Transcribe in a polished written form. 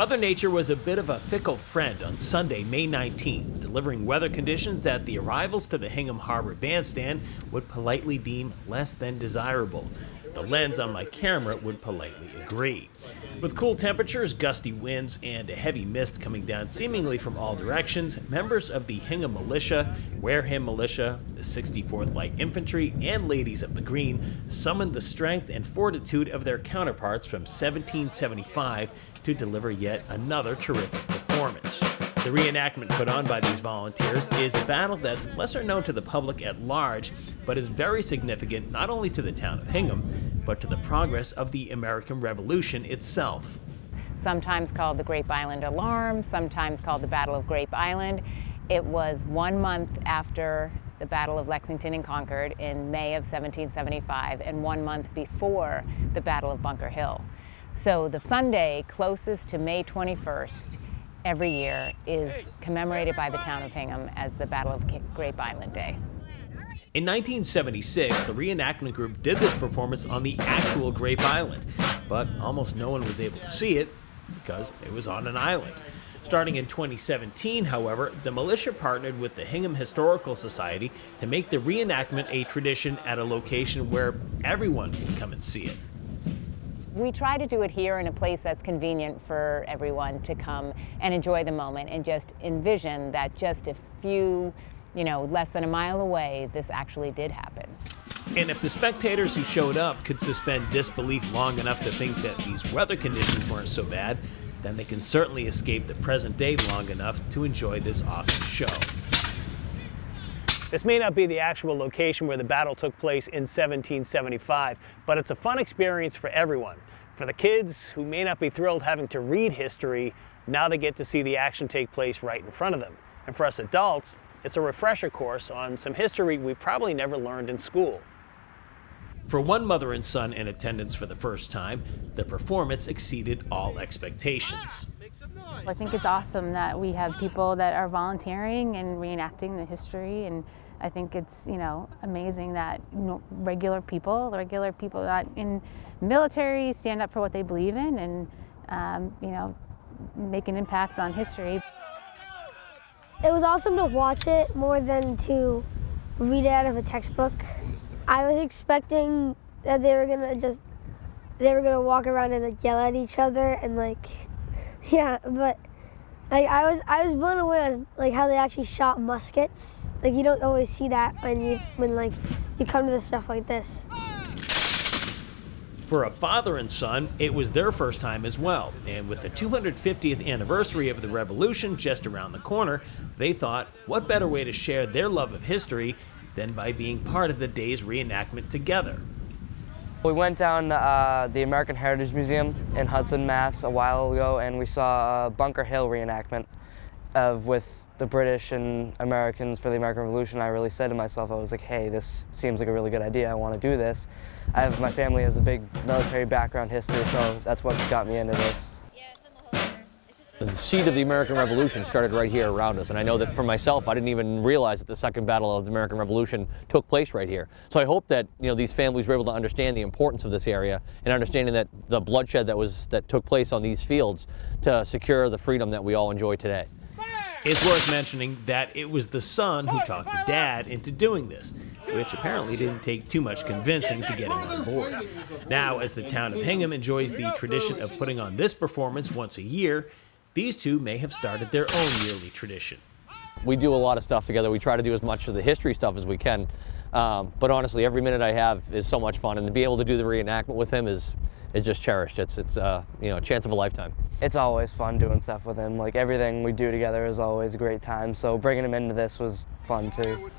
Mother Nature was a bit of a fickle friend on Sunday, May 19th, delivering weather conditions that the arrivals to the Hingham Harbor Bandstand would politely deem less than desirable. The lens on my camera would politely agree. With cool temperatures, gusty winds, and a heavy mist coming down seemingly from all directions, members of the Hingham Militia, Wareham Militia, the 64th Light Infantry, and Ladies of the Green summoned the strength and fortitude of their counterparts from 1775 to deliver yet another terrific performance. The reenactment put on by these volunteers is a battle that's lesser known to the public at large, but is very significant not only to the town of Hingham, but to the progress of the American Revolution itself. Sometimes called the Grape Island Alarm, sometimes called the Battle of Grape Island. It was 1 month after the Battle of Lexington and Concord in May of 1775 and 1 month before the Battle of Bunker Hill. So the Sunday closest to May 21st every year is commemorated by the town of Hingham as the Battle of Grape Island Day. In 1976, the reenactment group did this performance on the actual Grape Island, but almost no one was able to see it because it was on an island. Starting in 2017, however, the militia partnered with the Hingham Historical Society to make the reenactment a tradition at a location where everyone can come and see it. We try to do it here in a place that's convenient for everyone to come and enjoy the moment and just envision that just a few, less than a mile away, this actually did happen. And if the spectators who showed up could suspend disbelief long enough to think that these weather conditions weren't so bad, then they can certainly escape the present day long enough to enjoy this awesome show. This may not be the actual location where the battle took place in 1775, but it's a fun experience for everyone. For the kids, who may not be thrilled having to read history, now they get to see the action take place right in front of them. And for us adults, it's a refresher course on some history we probably never learned in school. For one mother and son in attendance for the first time, the performance exceeded all expectations. I think it's awesome that we have people that are volunteering and reenacting the history, and I think it's amazing that regular people that in military stand up for what they believe in and make an impact on history. It was awesome to watch it more than to read it out of a textbook. I was expecting that they were gonna walk around and yell at each other and yeah, but I was blown away on how they actually shot muskets. You don't always see that when you come to the stuff like this. For a father and son, it was their first time as well, and with the 250th anniversary of the Revolution just around the corner, they thought, what better way to share their love of history than by being part of the day's reenactment together. We went down the American Heritage Museum in Hudson, Mass. a while ago, and we saw a Bunker Hill reenactment with the British and Americans for the American Revolution. I really said to myself, I was like, hey, this seems like a really good idea. I want to do this. My family has a big military background history, so that's what got me into this. The seed of the American Revolution started right here around us, and I know that for myself, I didn't even realize that the second battle of the American Revolution took place right here. So I hope that these families were able to understand the importance of this area and understanding that the bloodshed that took place on these fields to secure the freedom that we all enjoy today. It's worth mentioning that it was the son who talked the dad into doing this, which apparently didn't take too much convincing to get him on board. Now, as the town of Hingham enjoys the tradition of putting on this performance once a year, these two may have started their own yearly tradition. We do a lot of stuff together. We try to do as much of the history stuff as we can. But honestly, every minute I have is so much fun, and to be able to do the reenactment with him is just cherished. It's a chance of a lifetime. It's always fun doing stuff with him. Everything we do together is always a great time. So bringing him into this was fun too.